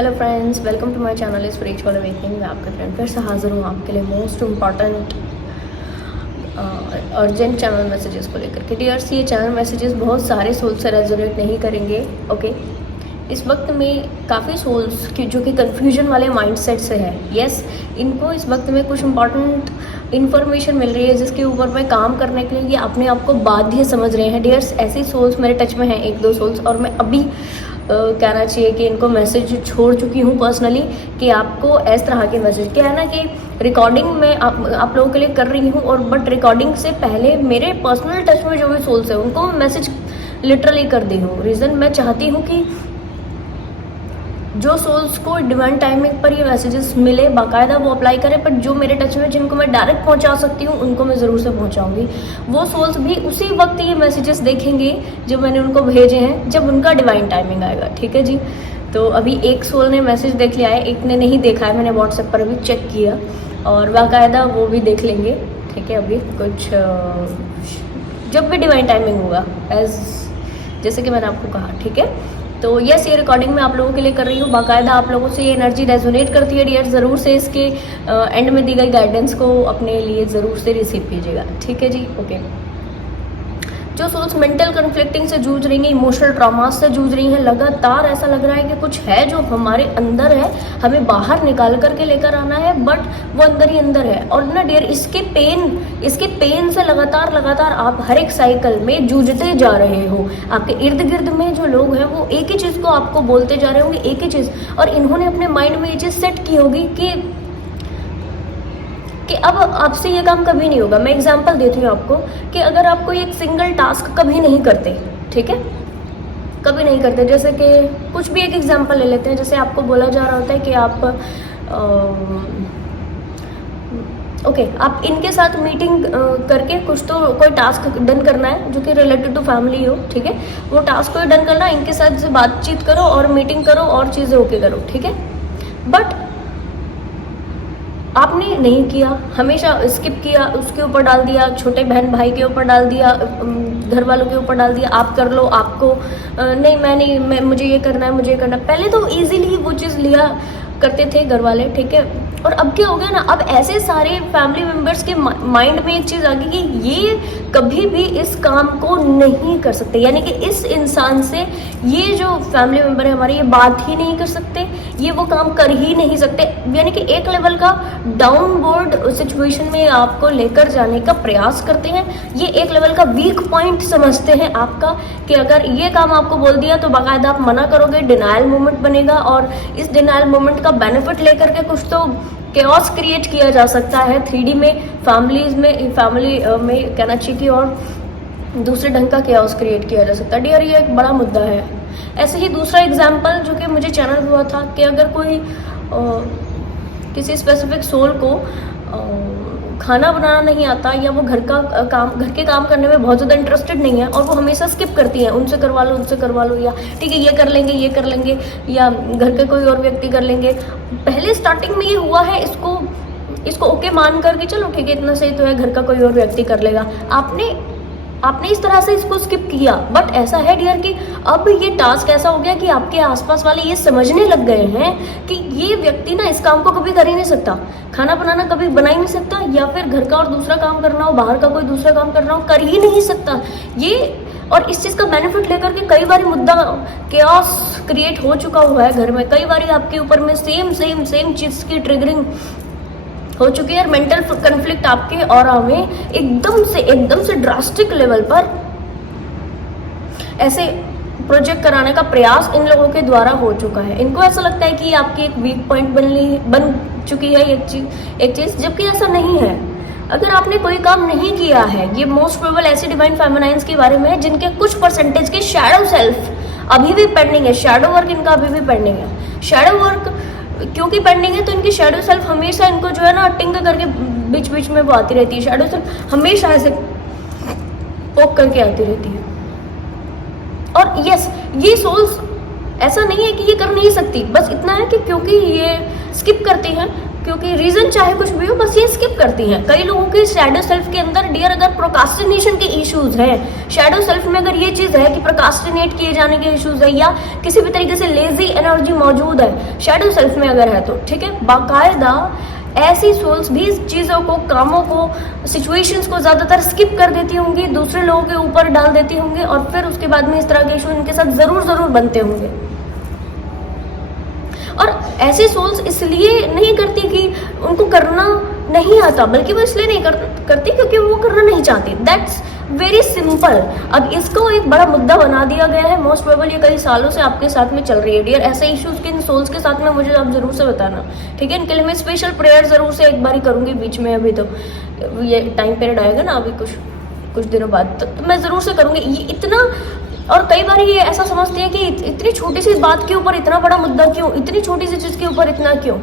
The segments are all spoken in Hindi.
Hello friends, welcome to my channel spiritual awakening. मैं आपका फ्रेंड फिर से हाजिर हूँ आपके लिए most important urgent channel messages को लेकर के। डियर्स, ये चैनल मैसेजेस बहुत सारे सोल से रेजोनेट नहीं करेंगे। ओके, इस वक्त में काफ़ी सोल्स की जो कि कन्फ्यूजन वाले माइंडसेट से है, यस, इनको इस वक्त में कुछ इंपॉर्टेंट इन्फॉर्मेशन मिल रही है जिसके ऊपर में काम करने के लिए ये अपने आप को बाध्य समझ रहे हैं। डियर्स, ऐसे सोल्स मेरे टच में हैं, एक दो सोल्स, और मैं अभी कहना चाहिए कि इनको मैसेज छोड़ चुकी हूँ पर्सनली कि आपको इस तरह के मैसेज, क्या है ना कि रिकॉर्डिंग में आप लोगों के लिए कर रही हूँ, और बट रिकॉर्डिंग से पहले मेरे पर्सनल टच में जो भी सोल्स हैं उनको मैसेज लिटरली कर दी हूँ। रीज़न मैं चाहती हूँ कि जो सोल्स को डिवाइन टाइमिंग पर ये मैसेजेस मिले बाकायदा वो अप्लाई करें, बट जो मेरे टच में जिनको मैं डायरेक्ट पहुंचा सकती हूँ उनको मैं ज़रूर से पहुंचाऊंगी। वो सोल्स भी उसी वक्त ये मैसेजेस देखेंगे जो मैंने उनको भेजे हैं, जब उनका डिवाइन टाइमिंग आएगा। ठीक है जी। तो अभी एक सोल ने मैसेज देख लिया है, एक ने नहीं देखा है, मैंने व्हाट्सएप पर अभी चेक किया, और बाकायदा वो भी देख लेंगे। ठीक है, अभी कुछ जब भी डिवाइन टाइमिंग होगा, जैसे कि मैंने आपको कहा। ठीक है, तो यस, ये रिकॉर्डिंग मैं आप लोगों के लिए कर रही हूँ। बाकायदा आप लोगों से ये एनर्जी रेजोनेट करती है डियर, ज़रूर से इसके एंड में दी गई गाइडेंस को अपने लिए ज़रूर से रिसीव कीजिएगा। ठीक है जी। ओके, जो सोल्स मेंटल कन्फ्लिक्टिंग से जूझ रही हैं, इमोशनल ट्रॉमा से जूझ रही हैं, लगातार ऐसा लग रहा है कि कुछ है जो हमारे अंदर है, हमें बाहर निकाल करके लेकर आना है, बट वो अंदर ही अंदर है। और ना डियर, इसके पेन से लगातार आप हर एक साइकिल में जूझते जा रहे हो। आपके इर्द गिर्द में जो लोग हैं वो एक ही चीज़ को आपको बोलते जा रहे होंगे, एक ही चीज़, और इन्होंने अपने माइंड में ये चीज़ सेट की होगी कि अब आपसे ये काम कभी नहीं होगा। मैं एग्जांपल देती हूँ आपको कि अगर आप कोई एक सिंगल टास्क कभी नहीं करते, ठीक है, कभी नहीं करते, जैसे कि कुछ भी एक एग्जांपल ले लेते हैं, जैसे आपको बोला जा रहा होता है कि आप आप इनके साथ मीटिंग करके कुछ तो कोई टास्क डन करना है जो कि रिलेटेड टू फैमिली हो। ठीक है, वो टास्क को डन करना, इनके साथ से बातचीत करो और मीटिंग करो और चीज़ें ओके करो। ठीक है, बट आपने नहीं किया, हमेशा स्किप किया, उसके ऊपर डाल दिया, छोटे बहन भाई के ऊपर डाल दिया, घर वालों के ऊपर डाल दिया, आप कर लो, आपको नहीं, मैं मुझे ये करना है, मुझे ये करना है। पहले तो इजीली वो चीज़ लिया करते थे घर वाले, ठीक है, और अब क्या हो गया ना, अब ऐसे सारे फैमिली मेम्बर्स के माइंड में एक चीज़ आ गई कि ये कभी भी इस काम को नहीं कर सकते, यानी कि इस इंसान से ये जो फैमिली मेम्बर है हमारे, ये बात ही नहीं कर सकते, ये वो काम कर ही नहीं सकते। यानी कि एक लेवल का डाउनवर्ड सिचुएशन में आपको लेकर जाने का प्रयास करते हैं। ये एक लेवल का वीक पॉइंट समझते हैं आपका, कि अगर ये काम आपको बोल दिया तो बाकायदा आप मना करोगे, डिनायल मोमेंट बनेगा, और इस डिनायल मोमेंट का बेनिफिट लेकर के कुछ तो केओस क्रिएट किया जा सकता है 3D में, फैमिली में कहना चाहिए कि, और दूसरे ढंग का केओस क्रिएट किया जा सकता है। डियर, ये एक बड़ा मुद्दा है। ऐसे ही दूसरा एग्जांपल जो कि मुझे चैनल हुआ था कि अगर कोई किसी स्पेसिफिक सोल को खाना बनाना नहीं आता, या वो घर के काम करने में बहुत ज़्यादा इंटरेस्टेड नहीं है, और वो हमेशा स्किप करती है, उनसे करवा लो, या ठीक है ये कर लेंगे, या घर के कोई और व्यक्ति कर लेंगे। पहले स्टार्टिंग में ये हुआ है, इसको ओके मान करके चलो ठीक है, इतना सही तो है, घर का कोई और व्यक्ति कर लेगा। आपने इस तरह से इसको स्किप किया, बट ऐसा है डियर कि अब ये टास्क ऐसा हो गया कि आपके आसपास वाले ये समझने लग गए हैं कि ये व्यक्ति ना इस काम को कभी कर ही नहीं सकता, खाना बनाना कभी बना ही नहीं सकता, या फिर घर का और दूसरा काम करना हो, बाहर का कोई दूसरा काम करना हो, कर ही नहीं सकता ये। और इस चीज़ का बेनिफिट लेकर के कई बार मुद्दा केओस क्रिएट हो चुका हुआ है घर में, कई बार आपके ऊपर में सेम चीज़ की ट्रिगरिंग हो चुकी है, और मेंटल कन्फ्लिक्ट आपके ऑरा में एकदम से ड्रास्टिक लेवल पर ऐसे प्रोजेक्ट कराने का प्रयास इन लोगों के द्वारा हो चुका है। इनको ऐसा लगता है कि आपकी एक वीक पॉइंट बन चुकी है एक चीज़, जबकि ऐसा नहीं है। अगर आपने कोई काम नहीं किया है, ये मोस्ट प्रोबेबल ऐसे डिवाइन फेमिनाइंस के बारे में है जिनके कुछ परसेंटेज के शैडो सेल्फ अभी भी पेंडिंग है, शैडो वर्क इनका अभी भी पेंडिंग है। शैडो वर्क क्योंकि पेंडिंग है तो इनकी शैडो सेल्फ हमेशा इनको जो है ना टिंग करके बीच में वो आती रहती है, शैडो सेल्फ हमेशा ऐसे पोक करके आती रहती है। और यस, ये सोल्स ऐसा नहीं है कि ये कर नहीं सकती, बस इतना है कि क्योंकि ये स्किप करती हैं क्योंकि रीजन चाहे कुछ भी हो, बस ये स्किप करती हैं। कई लोगों के शैडो सेल्फ के अंदर डियर अगर प्रोकास्टिनेशन के इश्यूज हैं, शैडो सेल्फ में अगर ये चीज है कि प्रोकास्टिनेट किए जाने के इश्यूज है या किसी भी तरीके से लेजी एनर्जी मौजूद है शैडो सेल्फ में अगर है तो ठीक है, बाकायदा ऐसी सोल्स भी चीज़ों को, कामों को, सिचुएशंस को ज़्यादातर स्किप कर देती होंगी, दूसरे लोगों के ऊपर डाल देती होंगी और फिर उसके बाद में इस तरह के इशू इनके साथ ज़रूर बनते होंगे। और ऐसी सोल्स इसलिए नहीं करती कि उनको करना नहीं आता, बल्कि वो इसलिए नहीं करती क्योंकि वो करना नहीं चाहती। That's very simple. अब इसको एक बड़ा मुद्दा बना दिया गया है, मोस्ट प्रोबेबल ये कई सालों से आपके साथ में चल रही है डियर। ऐसे इश्यूज किन सोल्स के साथ में मुझे आप जरूर से बताना, ठीक है। इनके लिए मैं स्पेशल प्रेयर जरूर से एक बार ही करूंगी बीच में, अभी तो ये टाइम पीरियड आएगा ना अभी कुछ दिनों बाद, तो मैं जरूर से करूंगी। ये इतना, और कई बार ये ऐसा समझते हैं कि इतनी छोटी सी बात के ऊपर इतना बड़ा मुद्दा क्यों, इतनी छोटी सी चीज के ऊपर इतना क्यों।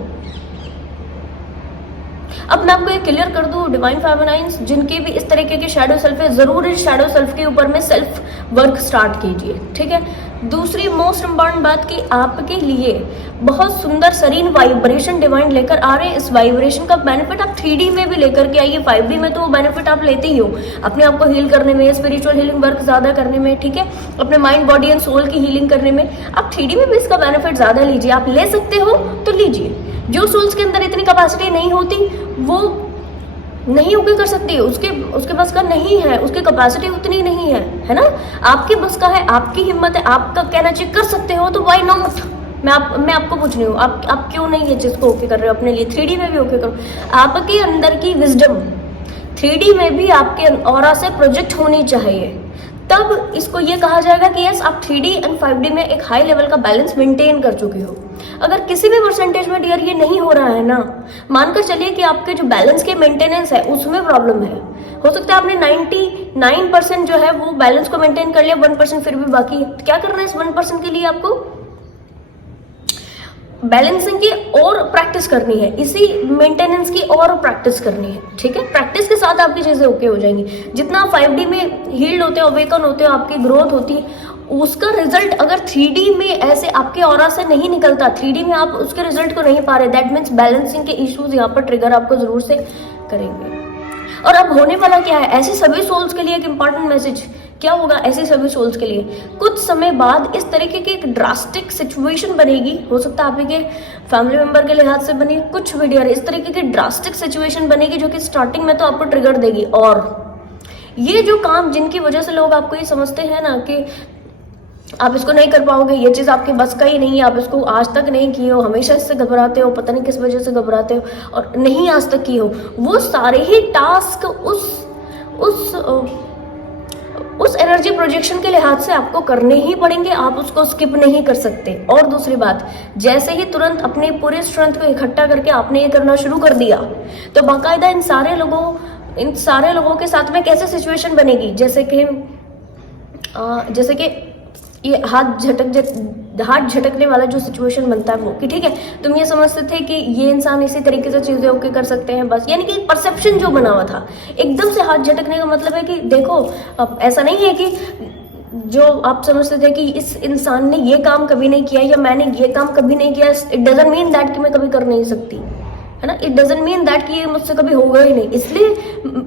अब मैं आपको ये क्लियर कर दूं, डिवाइन फेमिनाइन्स जिनके भी इस तरीके के शैडो सेल्फ है, जरूर इस शैडो सेल्फ के ऊपर में सेल्फ वर्क स्टार्ट कीजिए, ठीक है। दूसरी मोस्ट इम्पॉर्टेंट बात कि आपके लिए बहुत सुंदर सरीन वाइब्रेशन डिवाइन लेकर आ रहे हैं। इस वाइब्रेशन का बेनिफिट आप 3D में भी लेकर के आइए, 5D में तो वो बेनिफिट आप लेते ही हो अपने आप को हील करने में, स्पिरिचुअल हीलिंग वर्क ज्यादा करने में, ठीक है, अपने माइंड बॉडी एंड सोल की हीलिंग करने में। आप 3D में भी इसका बेनिफिट ज्यादा लीजिए, आप ले सकते हो तो लीजिए। जो सोल्स के अंदर इतनी कैपेसिटी नहीं होती वो नहीं होके कर सकती है, उसके बस का नहीं है, उसकी कैपेसिटी उतनी नहीं है ना। आपके बस का है, आपकी हिम्मत है, आपका कहना चाहिए कर सकते हो तो व्हाई नॉट। मैं आपको पूछ रही हूँ, आप क्यों नहीं ये चीज को ओके कर रहे हो अपने लिए। 3D में भी ओके करो। आपके अंदर की विजडम 3D में भी आपके ऑरा से प्रोजेक्ट होनी चाहिए, तब इसको ये कहा जाएगा कि यस आप 3D एंड 5D में एक हाई लेवल का बैलेंस मेंटेन कर चुके हो। अगर किसी भी परसेंटेज में डियर ये नहीं हो रहा है ना, मानकर चलिए कि आपके जो बैलेंस के मेंटेनेंस है उसमें प्रॉब्लम है। हो सकता है आपने 99% जो है वो बैलेंस को मेंटेन कर लिया, 1% फिर भी बाकी है। क्या करना है इस 1% के लिए? आपको बैलेंसिंग की और प्रैक्टिस करनी है, इसी मेंटेनेंस की और प्रैक्टिस करनी है, ठीक है। प्रैक्टिस के साथ आपकी चीजें ओके हो जाएंगी। जितना 5D में हील्ड होते हो, अवेकन होते हो, आपकी ग्रोथ होती है, उसका रिजल्ट अगर 3D में ऐसे आपके ऑरा से नहीं निकलता, 3D में आप उसके रिजल्ट को नहीं पा रहे, दैट मीन्स बैलेंसिंग के इश्यूज यहाँ पर ट्रिगर आपको जरूर से करेंगे। और अब होने वाला क्या है, ऐसे सभी सोल्स के लिए एक इंपॉर्टेंट मैसेज क्या होगा। ऐसे सभी सोल्स के लिए कुछ समय बाद इस तरीके की एक ड्रास्टिक सिचुएशन बनेगी, हो सकता है आपके फैमिली मेंबर के लिहाज से बनी, कुछ भी डियर इस तरीके की ड्रास्टिक सिचुएशन बनेगी जो कि स्टार्टिंग में तो आपको ट्रिगर देगी। और ये जो काम जिनकी वजह से लोग आपको ये समझते हैं ना कि आप इसको नहीं कर पाओगे, ये चीज आपके बस का ही नहीं है, आप इसको आज तक नहीं किए हो, हमेशा इससे घबराते हो, पता नहीं किस वजह से घबराते हो और नहीं आज तक किए हो, वो सारे ही टास्क उस एनर्जी प्रोजेक्शन के लिहाज से आपको करने ही पड़ेंगे, आप उसको स्किप नहीं कर सकते। और दूसरी बात, जैसे ही तुरंत अपने पूरे स्ट्रेंथ को इकट्ठा करके आपने ये करना शुरू कर दिया तो बाकायदा इन सारे लोगों के साथ में कैसे सिचुएशन बनेगी, जैसे कि ये हाथ झटकने वाला जो सिचुएशन बनता है वो, कि ठीक है तुम ये समझते थे कि ये इंसान इसी तरीके से चीजें ओके कर सकते हैं बस, यानी कि परसेप्शन जो बना हुआ था, एकदम से हाथ झटकने का मतलब है कि देखो अब ऐसा नहीं है कि जो आप समझते थे कि इस इंसान ने ये काम कभी नहीं किया या मैंने ये काम कभी नहीं किया, इट डजंट मीन दैट कि मैं कभी कर नहीं सकती, है ना। इट डजंट मीन दैट कि ये मुझसे कभी होगा ही नहीं,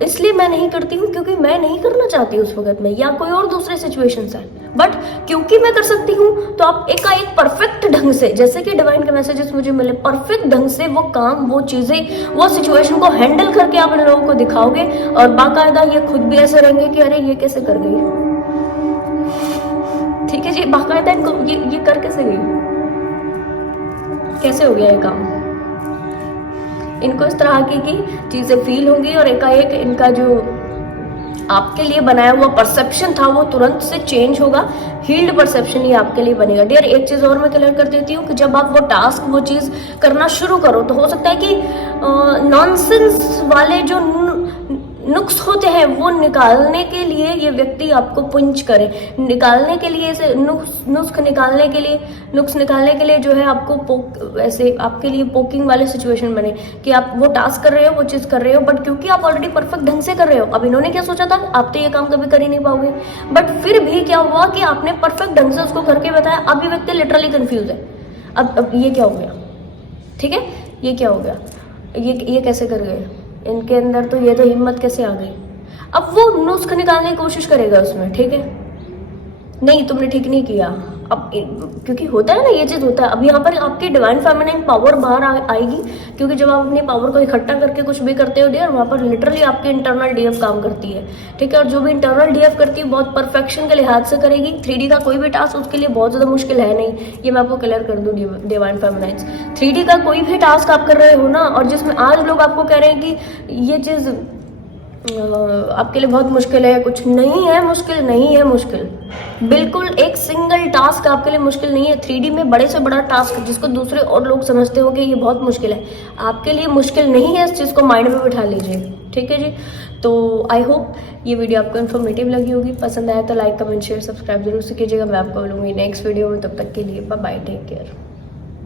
इसलिए मैं नहीं करती हूँ क्योंकि मैं नहीं करना चाहती उस वक्त में, या कोई और दूसरे सिचुएशंस है। बट क्योंकि मैं कर सकती हूँ तो आप एक परफेक्ट ढंग से, जैसे कि डिवाइन के मैसेजेस मुझे मिले, परफेक्ट ढंग से वो काम, वो चीजें, वो सिचुएशन को हैंडल करके आप इन लोगों को दिखाओगे और बाकायदा ये खुद भी ऐसे रहेंगे कि अरे ये कैसे कर गई, ठीक है जी, बाकायदा इनको ये कर कैसे गई, कैसे हो गया ये काम। इनको इस तरह की चीजें फील होंगी और एकाएक इनका जो आपके लिए बनाया हुआ परसेप्शन था वो तुरंत से चेंज होगा, हील्ड परसेप्शन ही आपके लिए बनेगा। डियर एक चीज और मैं क्लियर कर देती हूँ कि जब आप वो टास्क, वो चीज करना शुरू करो तो हो सकता है कि नॉनसेंस वाले जो नुक्स होते हैं वो निकालने के लिए ये व्यक्ति आपको पुंज करे, निकालने के लिए ऐसे नुक्स निकालने के लिए जो है आपको ऐसे आपके लिए पोकिंग वाले सिचुएशन बने कि आप वो टास्क कर रहे हो, वो चीज कर रहे हो, बट क्योंकि आप ऑलरेडी परफेक्ट ढंग से कर रहे हो। अब इन्होंने क्या सोचा था, आप तो ये काम कभी कर ही नहीं पाओगे, बट फिर भी क्या हुआ कि आपने परफेक्ट ढंग से उसको करके बताया। अब ये व्यक्ति लिटरली कंफ्यूज है, अब ये क्या हो गया, ठीक है, ये क्या हो गया। ये कैसे कर गए, इनके अंदर तो ये तो हिम्मत कैसे आ गई। अब वो नुस्ख निकालने की कोशिश करेगा उसमें, ठीक है, नहीं तुमने ठीक नहीं किया। अब क्योंकि होता है ना, ये चीज़ होता है। अब यहाँ पर आपकी डिवाइन फेमिनिन पावर बाहर आएगी, क्योंकि जब आप अपनी पावर को इकट्ठा करके कुछ भी करते हो डियर, वहाँ पर लिटरली आपकी इंटरनल डीएफ काम करती है, ठीक है। और जो भी इंटरनल डीएफ करती है बहुत परफेक्शन के लिहाज से करेगी। 3D का कोई भी टास्क उसके लिए बहुत ज़्यादा मुश्किल है नहीं, ये मैं आपको क्लियर कर दूँ डिवाइन फेमिनाइन्स। 3D का कोई भी टास्क आप कर रहे हो ना, और जिसमें आज लोग आपको कह रहे हैं कि ये चीज़ आपके लिए बहुत मुश्किल है, कुछ नहीं है मुश्किल, नहीं है मुश्किल, बिल्कुल एक सिंगल टास्क आपके लिए मुश्किल नहीं है। 3D में बड़े से बड़ा टास्क जिसको दूसरे और लोग समझते हो कि ये बहुत मुश्किल है, आपके लिए मुश्किल नहीं है। इस चीज़ को माइंड में बिठा लीजिए, ठीक है जी। तो आई होप ये वीडियो आपको इन्फॉर्मेटिव लगी होगी। पसंद आया तो लाइक कमेंट शेयर सब्सक्राइब जरूर से कीजिएगा। मैं आपको मिलूंगी नेक्स्ट वीडियो में, तब तक के लिए बाय बाय, टेक केयर।